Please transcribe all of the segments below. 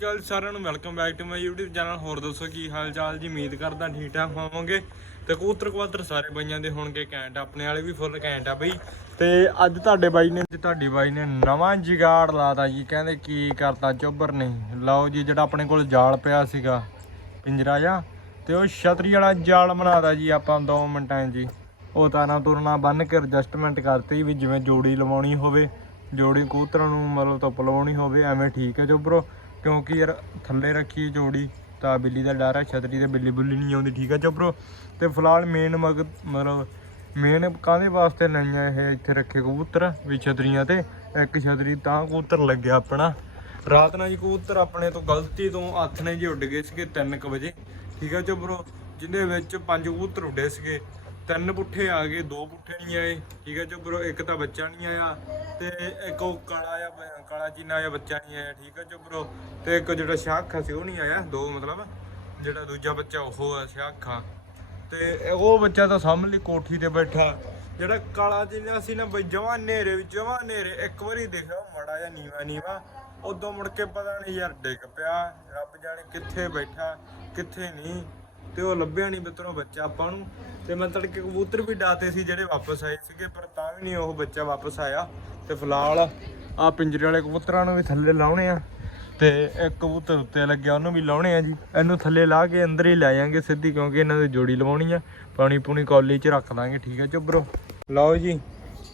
ਚਲ ਸਾਰਿਆਂ ਨੂੰ welcome back to my YouTube channel ਹੋਰ ਦੱਸੋ ਕੀ ਹਾਲ ਚਾਲ ਜੀ? ਉਮੀਦ ਕਰਦਾ ਠੀਕ ਠਾਕ ਹੋਵੋਗੇ। ਤੇ ਕਬੂਤਰ ਕਬੂਤਰ ਸਾਰੇ ਬਾਈਆਂ ਦੇ ਹੋਣਗੇ ਘੈਂਟ, ਆਪਣੇ ਵਾਲੇ ਵੀ ਫੁੱਲ ਘੈਂਟ ਆ ਬਈ। ਤੇ ਅੱਜ ਤੁਹਾਡੇ ਬਾਈ ਨੇ ਤੁਹਾਡੀ ਬਾਈ ਨੇ ਨਵਾਂ ਜਿਗਾੜ ਲਾਤਾ ਜੀ। ਕਹਿੰਦੇ ਕੀ ਕਰਤਾ ਚੋਬਰ ਨਹੀਂ। ਲਓ ਜੀ, ਜਿਹੜਾ ਆਪਣੇ ਕੋਲ ਜਾਲ ਪਿਆ ਸੀਗਾ, ਪਿੰਜਰਾ ਜਾਂ ਤੇ ਉਹ ਛਤਰੀ ਵਾਲਾ ਜਾਲ ਬਣਾਦਾ ਜੀ ਆਪਾਂ 2 ਮਿੰਟਾਂ ਜੀ। ਉਹ ਤਾਰਾਂ ਤੁਰਨਾ ਬੰਨ ਕੇ ਐਡਜਸਟਮੈਂਟ ਕਰਤੀ ਵੀ ਜਿਵੇਂ ਜੋੜੀ ਲਵਾਉਣੀ ਹੋਵੇ, ਜੋੜੀ ਕਬੂਤਰਾਂ ਨੂੰ ਮਤਲਬ ਧੁੱਪ ਲਵਾਉਣੀ ਹੋਵੇ, ਐਵੇਂ ਠੀਕ ਹੈ ਚੋਬਰੋ ਕਿਉਂਕਿ ਯਾਰ ਥੱਲੇ ਰੱਖੀ ਜੋੜੀ ਤਾਂ ਬਿੱਲੀ ਦਾ ਡਰ ਹੈ, ਛਤਰੀ ਤੇ ਬਿੱਲੀ ਬੁੱਲੀ ਨਹੀਂ ਆਉਂਦੀ, ਠੀਕ ਹੈ ਚੋਬਰੋ ਤੇ ਫਿਲਹਾਲ ਮੇਨ ਮਗ, ਮਤਲਬ ਮੇਨ ਕਾਹਦੇ ਵਾਸਤੇ ਲਈਆਂ ਇਹ ਇੱਥੇ ਰੱਖੇ ਕਬੂਤਰ? ਵੀ ਛਤਰੀਆਂ ਤੇ, ਇੱਕ ਛਤਰੀ ਤਾਂ ਕਬੂਤਰ ਲੱਗਿਆ ਆਪਣਾ। ਰਾਤ ਨਾਲ ਜੀ ਕਬੂਤਰ ਆਪਣੇ ਤੋਂ ਗਲਤੀ ਤੋਂ ਹੱਥ ਨੇ ਜੀ ਉੱਡ ਗਏ ਸੀਗੇ 3:00 ਵਜੇ। ਠੀਕ ਹੈ ਚੋਬਰੋ ਜਿਹਦੇ ਵਿੱਚ ਪੰਜ ਕਬੂਤਰ ਉੱਡੇ ਸੀਗੇ। ਤਿੰਨ ਪੁੱਠੇ ਆ ਗਏ, ਦੋ ਪੁੱਠੇ ਨਹੀਂ ਆਏ, ਠੀਕ ਹੈ ਚੋਬਰੋ ਇੱਕ ਤਾਂ ਬੱਚਾ ਨਹੀਂ ਆਇਆ ਤੇ ਇੱਕ ਉਹ ਕਾਲਾ ਆ ਕਾਲਾ ਚੀਨਾ ਆ ਬੱਚਾ ਨਹੀਂ ਆਇਆ, ਠੀਕ ਹੈ ਚੋਬਰੋ ਤੇ ਇੱਕ ਜਿਹੜਾ ਸ਼ਾਖਾ ਸੀ, ਉਹ ਨਹੀਂ ਆਇਆ, ਦੋ ਮਤਲਬ, ਜਿਹੜਾ ਦੂਜਾ ਬੱਚਾ ਉਹ ਆ ਸ਼ਾਖਾ। ਤੇ ਉਹ ਬੱਚਾ ਤਾਂ ਸਾਹਮਣੇ ਕੋਠੀ ਤੇ ਬੈਠਾ, ਜਿਹੜਾ ਕਾਲਾ ਜਿਹਾ ਸੀ ਨਾ ਬਈ ਜਵਾਂ ਨੇਰੇ ਵਿੱਚ ਜਵਾਂ ਨੇਰੇ ਇੱਕ ਵਾਰੀ ਦੇਖਿਆ ਮੜਾ ਜਾਂ ਨੀਵਾ ਨੀਵਾ, ਉਦੋਂ ਮੁੜ ਕੇ ਪਤਾ ਨਹੀਂ ਯਾਰ ਡਿੱਗ ਪਿਆ, ਰੱਬ ਜਾਣੇ ਕਿੱਥੇ ਬੈਠਾ, ਕਿੱਥੇ ਨਹੀਂ। ਤੇ ਉਹ ਲੱਭਿਆ ਨਹੀਂ ਮਿੱਤਰੋਂ ਬੱਚਾ ਆਪਾਂ ਨੂੰ। ਤੇ ਮੈਂ ਤੜਕੇ ਕਬੂਤਰ ਵੀ ਡਾਤੇ ਸੀ ਜਿਹੜੇ ਵਾਪਸ ਆਏ ਸੀਗੇ, ਪਰ ਤਾਂ ਵੀ ਨਹੀਂ ਉਹ ਬੱਚਾ ਵਾਪਸ ਆਇਆ। ਤੇ ਫਿਲਹਾਲ ਆ ਪਿੰਜਰੇ ਵਾਲੇ ਕਬੂਤਰਾਂ ਨੂੰ ਵੀ ਥੱਲੇ ਲਾਉਣੇ ਆ। ਤੇ ਇੱਕ ਕਬੂਤਰ ਉੱਤੇ ਲੱਗਿਆ, ਉਹਨੂੰ ਵੀ ਲਾਉਣੇ ਆ ਜੀ। ਇਹਨੂੰ ਥੱਲੇ ਲਾ ਕੇ ਅੰਦਰ ਹੀ ਲੈ ਜਾਾਂਗੇ ਸਿੱਧੀ, ਕਿਉਂਕਿ ਇਹਨਾਂ ਦੀ ਜੋੜੀ ਲਵਾਉਣੀ ਆ। ਪਾਣੀ ਪੂਣੀ ਕੌਲੀ 'ਚ ਰੱਖ ਲਾਂਗੇ ਠੀਕ ਹੈ ਚੁੱਬਰੋ ਲਓ ਜੀ,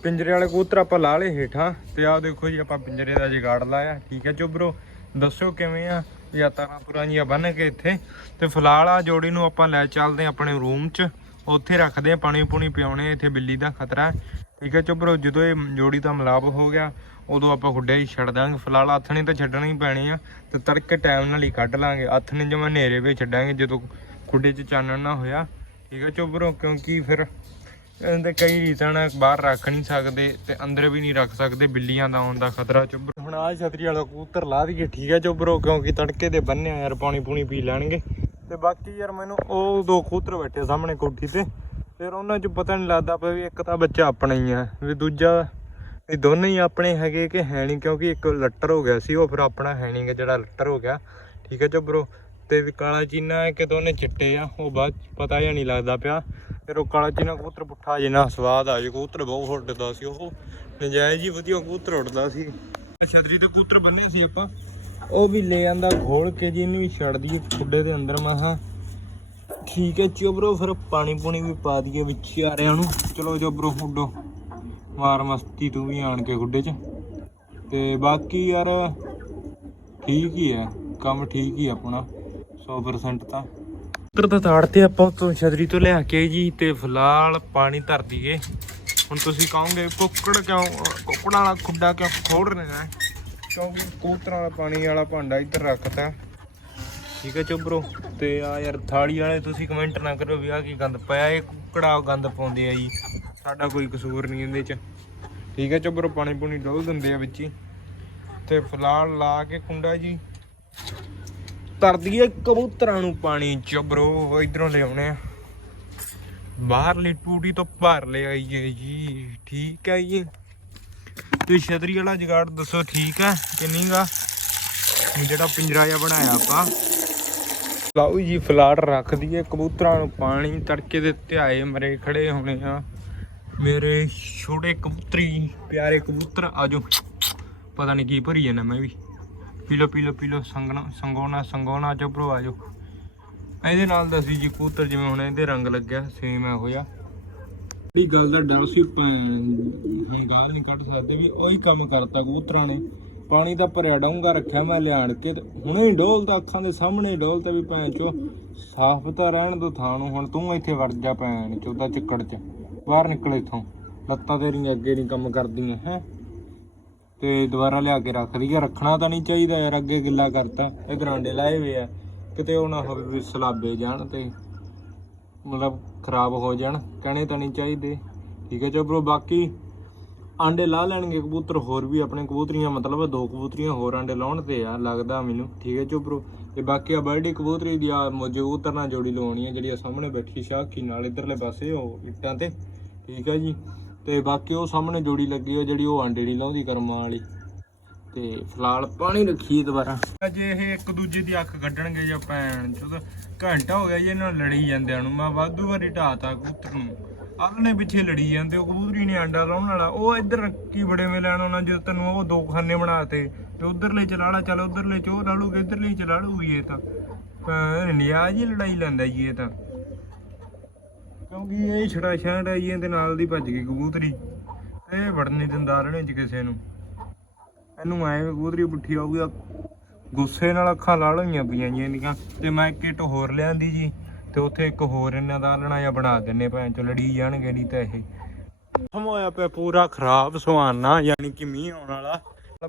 ਪਿੰਜਰੇ ਵਾਲੇ ਕਬੂਤਰ ਆਪਾਂ ਲਾ ਲਏ ਹੇਠਾਂ। ਤੇ ਆਹ ਦੇਖੋ ਜੀ, ਆਪਾਂ ਪਿੰਜਰੇ ਦਾ ਜਗਾੜ ਲਾਇਆ, ਠੀਕ ਹੈ ਚੁੱਬਰੋ ਦੱਸੋ ਕਿਵੇਂ ਆ? ਜਾਂ ਤਾਰਾਂ ਤੁਰਾਂ ਜੀਆਂ ਬੰਨ ਕੇ ਇੱਥੇ। ਤੇ ਫਿਲਹਾਲ ਆ ਜੋੜੀ ਨੂੰ ਆਪਾਂ ਲੈ ਚੱਲਦੇ ਹਾਂ ਆਪਣੇ ਰੂਮ 'ਚ। ਉੱਥੇ ਰੱਖਦੇ ਆ ਪਾਣੀ ਪੂਣੀ ਪਿਆਉਣੇ, ਇੱਥੇ ਬਿੱਲੀ ਦਾ ਖਤਰਾ ਠੀਕ ਹੈ ਚੁੱਬਰੋ ਜਦੋਂ ਇਹ ਜੋੜੀ ਦਾ ਮਿਲਾਪ ਹੋ ਗਿਆ, ਉਦੋਂ ਆਪਾਂ ਖੁੱਡੇ ਹੀ ਛੱਡ ਦਾਂਗੇ। ਫਿਲਹਾਲ ਆਥਣੇ ਤਾਂ ਛੱਡਣੀ ਹੀ ਪੈਣੇ ਆ। ਤੇ ਤੜਕੇ ਟਾਈਮ ਨਾਲ ਹੀ ਕੱਢ ਲਾਂਗੇ। ਆਥਣੇ ਜਿਵੇਂ ਹਨੇਰੇ ਵਿੱਚ ਛੱਡਾਂਗੇ, ਜਦੋਂ ਖੁੱਡੇ 'ਚ ਚਾਨਣ ਨਾ ਹੋਇਆ। ਠੀਕ ਹੈ ਚੁੱਬਰੋ ਕਿਉਂਕਿ ਫਿਰ ਕਹਿੰਦੇ ਕਈ ਰੀਜ਼ਨ ਆ ਬਾਹਰ ਰੱਖ ਨਹੀਂ ਸਕਦੇ ਤੇ ਅੰਦਰ ਵੀ ਨਹੀਂ ਰੱਖ ਸਕਦੇ, ਬਿੱਲੀਆਂ ਦਾ ਆਉਣ ਦਾ ਖਤਰਾ ਚੁੱਬਰ ਹੁਣ ਆਹ ਛਤਰੀ ਵਾਲਾ ਕਬੂਤਰ ਲਾ ਦਈਏ, ਠੀਕ ਹੈ ਚੁੱਬਰੋ ਕਿਉਂਕਿ ਤੜਕੇ ਦੇ ਬੰਨਿਆ ਯਾਰ, ਪਾਣੀ ਪੂਣੀ ਪੀ ਲੈਣਗੇ। ਤੇ ਬਾਕੀ ਯਾਰ ਮੈਨੂੰ ਉਹ ਦੋ ਕਬੂਤਰ ਬੈਠੇ ਸਾਹਮਣੇ ਕੋਠੀ ਤੇ, ਫਿਰ ਉਹਨਾਂ 'ਚ ਪਤਾ ਨਹੀਂ ਲੱਗਦਾ ਪਿਆ ਵੀ ਇੱਕ ਤਾਂ ਬੱਚਾ ਆਪਣਾ ਹੀ ਆ, ਵੀ ਦੂਜਾ ਇਹ ਦੋਨੇ ਹੀ ਆਪਣੇ ਹੈਗੇ ਕਿ ਹੈ ਨਹੀਂ, ਕਿਉਂਕਿ ਇੱਕ ਲੱਟਰ ਹੋ ਗਿਆ ਸੀ, ਉਹ ਫਿਰ ਆਪਣਾ ਹੈ ਨਹੀਂ ਗਾ ਜਿਹੜਾ ਲੱਟਰ ਹੋ ਗਿਆ। ਠੀਕ ਹੈ ਚੁੱਬਰੋ ਤੇ ਵੀ ਕਾਲਾ ਚੀਨਾ ਹੈ ਕਿ ਦੋਨੇ ਚਿੱਟੇ ਆ, ਉਹ ਬਾਅਦ ਪਤਾ ਜਾਂ ਨਹੀਂ ਲੱਗਦਾ ਪਿਆ। ਫਿਰ ਉਹ ਕਾਲਾ ਚੀਨਾ ਕਬੂਤਰ ਪੁੱਠਾ ਜਿੰਨਾ ਸਵਾਦ ਆ, ਜੇ ਕਬੂਤਰ ਬਹੁਤ ਉੱਡਦਾ ਸੀ ਉਹ, ਨਜਾਇਜ਼ ਹੀ ਵਧੀਆ ਕਬੂਤਰ ਉੱਡਦਾ ਸੀ। ਛਤਰੀ ਤੇ ਕਬੂਤਰ ਬੰਨੇ ਸੀ ਆਪਾਂ। ਉਹ ਵੀ ਲੈ ਆਂਦਾ ਘੋਲ ਕੇ ਜੀ, ਇਹਨੂੰ ਵੀ ਛੱਡ ਦਈਏ ਖੁੱਡੇ ਦੇ ਅੰਦਰ ਮਹਾ। ਠੀਕ ਹੈ ਚੋਬਰੋ ਫਿਰ ਪਾਣੀ ਪੂਣੀ ਵੀ ਪਾ ਦਈਏ ਵਿੱਚ ਆਰਿਆਂ ਨੂੰ। ਚਲੋ ਚੋਬਰੋ ਉੱਡੋ ਮਾਰ ਮਸਤੀ ਤੂੰ ਵੀ ਆਣ ਕੇ ਖੁੱਡੇ 'ਚ। ਤੇ ਬਾਕੀ ਯਾਰ, ਠੀਕ ਹੀ ਹੈ। ਕੰਮ ਠੀਕ ਹੀ ਆਪਣਾ। 100% ਤਾਂ। ਉੱਤਰ ਤਾਂ ਤਾੜਤੇ ਆਪਾਂ ਤੋਂ ਛਤਰੀ ਤੋਂ ਲਿਆ ਕੇ ਜੀ ਤੇ ਫਿਲਹਾਲ ਪਾਣੀ ਧਰ ਦਈਏ। ਹੁਣ ਤੁਸੀਂ ਕਹੋਗੇ ਕੁੱਕੜ ਕਿਉਂ ਕੁੱਕੜਾਂ ਵਾਲਾ ਖੁੱਡਾ ਕਿਉਂ ਖੋਲ ਰਹੇ ਹੈ ਕਿਉਂਕਿ ਕਬੂਤਰਾਂ ਵਾਲਾ ਪਾਣੀ ਵਾਲਾ ਭਾਂਡਾ ਇੱਧਰ ਰੱਖਤਾ। ਠੀਕ ਹੈ ਚੁੱਬਰੋ ਤੇ ਆ ਯਾਰ ਥਾਲੀ ਵਾਲੇ ਤੁਸੀਂ ਕਮੈਂਟ ਨਾ ਕਰੋ ਵੀ ਆ ਕੀ ਗੰਦ ਪਿਆ ਇਹ ਕੁੱਕੜਾ ਗੰਦ ਪਾਉਂਦੇ ਆ ਜੀ। ਸਾਡਾ ਕੋਈ ਕਸੂਰ ਨਹੀਂ ਇਹਦੇ ਚ। ਠੀਕ ਹੈ ਚੁੱਬਰੋ ਪਾਣੀ ਪੂਣੀ ਡੋਲ ਦਿੰਦੇ ਆ ਵਿੱਚ ਹੀ। ਤੇ ਫਿਲਹਾਲ ਲਾ ਕੇ ਕੁੰਡਾ ਜੀ। ਧਰ ਦਈਏ ਕਬੂਤਰਾਂ ਨੂੰ ਪਾਣੀ ਚੁੱਬਰੋ ਇਧਰੋਂ ਲਿਆਉਣੇ ਆ। ਬਾਹਰਲੀ ਟੂਟੀ ਤੋਂ ਭਰ ਲਿਆਈਏ ਜੀ, ਠੀਕ ਹੈ ਜੀ। ਤੇ ਛਤਰੀ ਵਾਲਾ ਜਗਾੜ ਦੱਸੋ ਠੀਕ ਹੈ ਕਿ ਨਹੀਂਗਾ? ਜਿਹੜਾ ਪਿੰਜਰਾ ਜਿਹਾ ਬਣਾਇਆ ਆਪਾਂ। ਲਾਓ ਜੀ, ਫਲਾਟ ਰੱਖ ਦਈਏ, ਕਬੂਤਰਾਂ ਨੂੰ ਪਾਣੀ ਤੜਕੇ ਦੇ ਧਿਆਏ ਮਰੇ ਖੜੇ ਹੋਣੇ ਆ। ਮੇਰੇ ਛੋਟੇ ਕਬੂਤਰੀ, ਪਿਆਰੇ ਕਬੂਤਰ, ਆਜੋ। ਪਤਾ ਨਹੀਂ ਕੀ ਭਰੀ ਜਾਂਦਾ ਮੈਂ ਵੀ। ਪੀ ਲੋ ਪੀ ਲੋ ਪੀ ਲੋ ਸੰਗਣਾ ਸੰਗੋਣਾ ਸੰਗੋਣਾ ਚੋਪਰੋ ਆਜੋ। ਇਹਦੇ ਨਾਲ ਦਾ ਸੀ ਜੀ ਕੂਤਰ ਜਿਵੇਂ ਹੁਣ ਇਹਦੇ ਰੰਗ ਲੱਗਿਆ ਸੇਮ ਹੈ ਹੋਇਆ ਜਿਹੜੀ ਗੱਲ ਦਾ ਡਰ ਸੀ ਭੈਣ- ਹੁਣ ਗਾਲ ਨਹੀਂ ਕੱਢ ਸਕਦੇ ਵੀ ਉਹੀ ਕੰਮ ਕਰਤਾ ਕਬੂਤਰਾਂ ਨੇ। ਪਾਣੀ ਦਾ ਭਰਿਆ ਡੂੰਘਾ ਰੱਖਿਆ ਮੈਂ ਲਿਆਣ ਕੇ ਤੇ ਹੁਣੇ ਹੀ ਡੋਲਦਾ ਅੱਖਾਂ ਦੇ ਸਾਹਮਣੇ ਹੀ ਡੋਲਦਾ ਵੀ ਭੈਣ ਚੋ, ਸਾਫ਼ ਤਾਂ ਰਹਿਣ ਦੋ ਥਾਂ ਨੂੰ, ਹੁਣ ਤੂੰ ਇੱਥੇ ਵੜ ਜਾ ਭੈਣ ਚੋਦਾ ਚੱਕੜ ਚ। ਬਾਹਰ ਨਿਕਲ ਇੱਥੋਂ। ਲੱਤਾਂ ਤੇਰੀਆਂ ਅੱਗੇ ਨਹੀਂ ਕੰਮ ਕਰਦੀਆਂ, ਹੈ? ਤੇ ਦੁਬਾਰਾ ਲਿਆ ਕੇ ਰੱਖ ਦਈਏ। ਰੱਖਣਾ ਤਾਂ ਨਹੀਂ ਚਾਹੀਦਾ ਯਾਰ, ਅੱਗੇ ਗਿੱਲਾ ਕਰਤਾ। ਇਹ ਗਰਾਂਡੇ ਲਾਏ ਹੋਏ ਆ। ਕਿਤੇ ਉਹ ਨਾ ਹੋਵੇ ਵੀ ਸਲਾਬੇ ਜਾਣ ਤੇ ਮਤਲਬ ਖਰਾਬ ਹੋ ਜਾਣ। ਕਹਿਣੇ ਤਾਂ ਨਹੀਂ ਚਾਹੀਦੇ। ਠੀਕ ਹੈ ਚੋਬਰੋ ਬਾਕੀ ਆਂਡੇ ਲਾ ਲੈਣਗੇ ਕਬੂਤਰ, ਹੋਰ ਵੀ ਆਪਣੇ ਕਬੂਤਰੀਆਂ, ਮਤਲਬ ਦੋ ਕਬੂਤਰੀਆਂ ਹੋਰ ਆਂਡੇ ਲਾਉਣ ਤੇ ਆ, ਲੱਗਦਾ ਮੈਨੂੰ। ਠੀਕ ਹੈ ਚੋਬਰੋ ਤੇ ਬਾਕੀ ਆ ਬਰਡੀ ਕਬੂਤਰੀ ਦੀ ਆ ਮੋਜੇ ਕਬੂਤਰ ਨਾਲ ਜੋੜੀ ਲਵਾਉਣੀ ਹੈ ਜਿਹੜੀ ਆ ਸਾਹਮਣੇ ਬੈਠੀ ਸ਼ਾਖੀ ਨਾਲ, ਇਧਰਲੇ ਪਾਸੇ ਉਹ ਇੱਟਾਂ ਤੇ। ਠੀਕ ਹੈ ਜੀ। ਤੇ ਬਾਕੀ ਉਹ ਸਾਹਮਣੇ ਜੋੜੀ ਲੱਗੀ ਹੋ ਜਿਹੜੀ ਉਹ ਆਂਡੇ ਨਹੀਂ ਲਾਉਂਦੀ, ਕਰਮਾਂ ਵਾਲੀ। ਤੇ ਫਿਲਹਾਲ ਪਾਣੀ ਰੱਖੀ ਦੁਬਾਰਾ। ਜੇ ਇਹ ਇੱਕ ਦੂਜੇ ਦੀ ਅੱਖ ਕੱਢਣਗੇ ਜਾਂ ਭੈਣ ਚੋਦ, ਘੰਟਾ ਹੋ ਗਿਆ ਜੀ, ਇਹਨਾਂ ਲੜੀ ਜਾਂਦਿਆਂ ਨੂੰ। ਮੈਂ ਵਾਧੂ ਵਾਰੀ ਢਾਤਾ ਕਬੂਤਰ ਨੂੰ। ਆਲਣੇ ਪਿੱਛੇ ਲੜੀ ਜਾਂਦੇ, ਉਹ ਕਬੂਤਰੀ ਨੇ ਆਂਡਾ ਲਾਉਣ ਵਾਲਾ। ਉਹ ਇੱਧਰ ਕੀ ਬੜੇ ਮੇ ਲੈਣ ਉਹਨਾਂ ਜਦੋਂ ਤੈਨੂੰ ਉਹ ਦੋ ਖਾਨੇ ਬਣਾਤੇ ਤੇ ਉਧਰਲੇ ਚਲਾ ਲਾ ਚੱਲ ਉਧਰਲੇ ਚੋ ਲਾ ਲੂਗੇ ਇਧਰਲੇ ਚਲਾ ਲੂਗੀ ਇਹ ਤਾਂ। ਭੈਣ, ਨਿਆਜ ਹੀ ਲੜਾਈ ਲੈਂਦਾ ਜੀ ਇਹ ਤਾਂ। ਕਿਉਂਕਿ ਇਹ ਛੜਾ ਛਾਂਟ ਆਈ ਇਹਦੇ ਨਾਲ ਦੀ ਭੱਜ ਗਈ ਕਬੂਤਰੀ। ਇਹ ਵੜਨ ਨਹੀਂ ਦਿੰਦਾ ਰਣੇ ਚ ਕਿਸੇ ਨੂੰ। ਇਹਨੂੰ ਐ ਕਬੂਤਰੀ ਪੁੱਠੀ ਆਊਗੀ ਗੁੱਸੇ ਨਾਲ ਅੱਖਾਂ ਲਾਲ ਹੋਈਆਂ ਪਈਆਂ ਜੀ ਇਹਦੀਆਂ ਤੇ ਮੈਂ ਕਿਟ ਹੋਰ ਲਿਆਂਦੀ ਜੀ, ਤੇ ਉੱਥੇ ਇੱਕ ਹੋਰ ਇਹਨਾਂ ਦਾ ਆਲਣਾ ਜਾਂ ਬਣਾ ਦਿੰਨੇ ਭੈਣ ਚੋ ਲੜੀ ਜਾਣਗੇ ਨਹੀਂ ਤਾਂ ਇਹ। ਮੌਸਮ ਹੋਇਆ ਪਿਆ ਪੂਰਾ ਖਰਾਬ ਸੁਹਾਨਾ ਯਾਨੀ ਕਿ ਮੀਂਹ ਆਉਣ ਵਾਲਾ।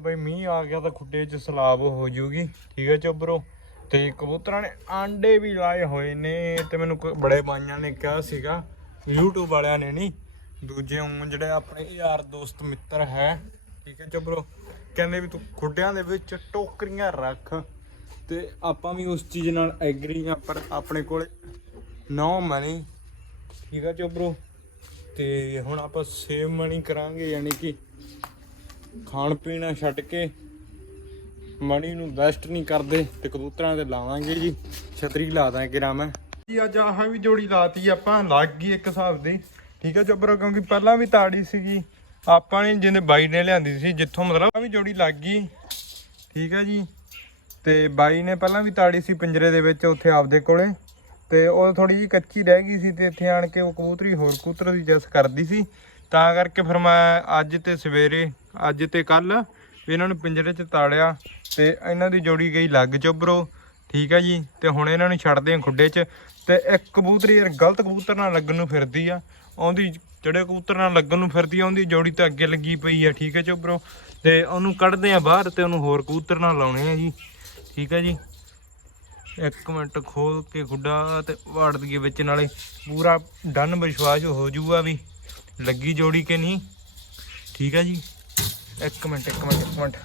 ਬਈ ਮੀਂਹ ਆ ਗਿਆ ਤਾਂ ਖੁੱਡੇ 'ਚ ਸਲਾਬ ਹੋ ਜੂਗੀ। ਠੀਕ ਹੈ ਚੋਬਰੋ। ਤੇ ਕਬੂਤਰਾਂ ਨੇ ਆਂਡੇ ਵੀ ਲਾਏ ਹੋਏ ਨੇ ਤੇ ਮੈਨੂੰ ਕੋਈ ਬੜੇ ਬਾਈਆਂ ਨੇ ਕਿਹਾ ਸੀਗਾ, YouTube ਵਾਲਿਆਂ ਨੇ ਨਹੀਂ, ਦੂਜੇ ਉਂ ਜਿਹੜੇ ਆਪਣੇ ਯਾਰ ਦੋਸਤ ਮਿੱਤਰ ਹੈ, ਠੀਕ ਹੈ ਚੋਬਰੋ ਕਹਿੰਦੇ ਵੀ ਤੂੰ ਖੁੱਡਿਆਂ ਦੇ ਵਿੱਚ ਟੋਕਰੀਆਂ ਰੱਖ ਤੇ ਆਪਾਂ ਵੀ ਉਸ ਚੀਜ਼ ਨਾਲ ਐਗਰੀ ਆ ਪਰ ਆਪਣੇ ਕੋਲ ਨੋ ਮਨੀ ਠੀਕ ਹੈ ਚੋਬਰੋ ਤੇ ਹੁਣ ਆਪਾਂ ਸੇਵ ਮਨੀ ਕਰਾਂਗੇ, ਯਾਨੀ ਕਿ ਖਾਣ ਪੀਣਾ ਛੱਡ ਕੇ ਮਣੀ ਨੂੰ ਵੈਸਟ ਨਹੀਂ ਕਰਦੇ ਤੇ ਕਬੂਤਰਾਂ ਤੇ ਲਾਵਾਂਗੇ ਜੀ। ਛਤਰੀ ਲਾ ਦਾਂ ਕਿਰਾ ਮੈਂ ਜੀ, ਅੱਜ ਆਹ ਵੀ ਜੋੜੀ ਲਾਤੀ ਆਪਾਂ, ਲੱਗ ਗਈ ਇੱਕ ਹਿਸਾਬ ਦੀ। ਠੀਕ ਹੈ ਚੋਬਰੋ ਕਿਉਂਕਿ ਪਹਿਲਾਂ ਵੀ ਤਾੜੀ ਸੀਗੀ। ਆਪਾਂ ਨੇ ਜਿਹਨੇ ਬਾਈ ਨੇ ਲਿਆਂਦੀ ਸੀ, ਜਿੱਥੋਂ ਮਤਲਬ ਆਹ ਵੀ ਜੋੜੀ ਲੱਗ ਗਈ। ਠੀਕ ਹੈ ਜੀ। ਤੇ ਬਾਈ ਨੇ ਪਹਿਲਾਂ ਵੀ ਤਾੜੀ ਸੀ ਪਿੰਜਰੇ ਦੇ ਵਿੱਚ, ਉੱਥੇ ਆਪਦੇ ਕੋਲੇ। ਤੇ ਉਹ ਥੋੜੀ ਜਿਹੀ ਕੱਚੀ ਰਹਿ ਗਈ ਸੀ ਤੇ ਇੱਥੇ ਆਣ ਕੇ ਉਹ ਕਬੂਤਰੀ ਹੋਰ ਕਬੂਤਰ ਦੀ ਜਸ ਕਰਦੀ ਸੀ। ਤਾਂ ਕਰਕੇ ਫਿਰ ਮੈਂ ਅੱਜ ਤੇ ਸਵੇਰੇ, ਅੱਜ ਤੇ ਕੱਲ ਵੀ ਇਹਨਾਂ ਨੂੰ ਪਿੰਜਰੇ 'ਚ ਤਾੜਿਆ ਤੇ ਇਹਨਾਂ ਦੀ ਜੋੜੀ ਗਈ ਲੱਗ ਚੁੱਬਰੋ ਠੀਕ ਹੈ ਜੀ? ਤੇ ਹੁਣ ਇਹਨਾਂ ਨੂੰ ਛੱਡਦੇ ਆ ਖੁੱਡੇ 'ਚ ਤੇ ਇੱਕ ਕਬੂਤਰੀ ਯਾਰ ਗਲਤ ਕਬੂਤਰ ਨਾਲ ਲੱਗਣ ਨੂੰ ਫਿਰਦੀ ਆ। ਉਹਦੀ ਜਿਹੜੇ ਕਬੂਤਰ ਨਾਲ ਲੱਗਣ ਨੂੰ ਫਿਰਦੀ ਆ, ਉਹਦੀ ਜੋੜੀ ਤਾਂ ਅੱਗੇ ਲੱਗੀ ਪਈ ਆ, ਠੀਕ ਹੈ ਚੁੱਬਰੋ ਤੇ ਉਹਨੂੰ ਕੱਢਦੇ ਆ ਬਾਹਰ ਤੇ ਉਹਨੂੰ ਹੋਰ ਕਬੂਤਰ ਨਾਲ ਲਾਉਣੇ ਆ ਜੀ, ਠੀਕ ਹੈ ਜੀ? ਇੱਕ ਮਿੰਟ ਖੋਲ ਕੇ ਖੁੱਡਾ ਤੇ ਵਾੜ ਦਈਏ ਵਿੱਚ, ਨਾਲੇ ਪੂਰਾ ਡਨ ਵਿਸ਼ਵਾਸ ਹੋ ਜੂਗਾ ਵੀ ਲੱਗੀ ਜੋੜੀ ਕਿ ਨਹੀਂ, ਠੀਕ ਹੈ ਜੀ? ਇੱਕ ਮਿੰਟ ਇੱਕ ਮਿੰਟ ਇੱਕ ਮਿੰਟ।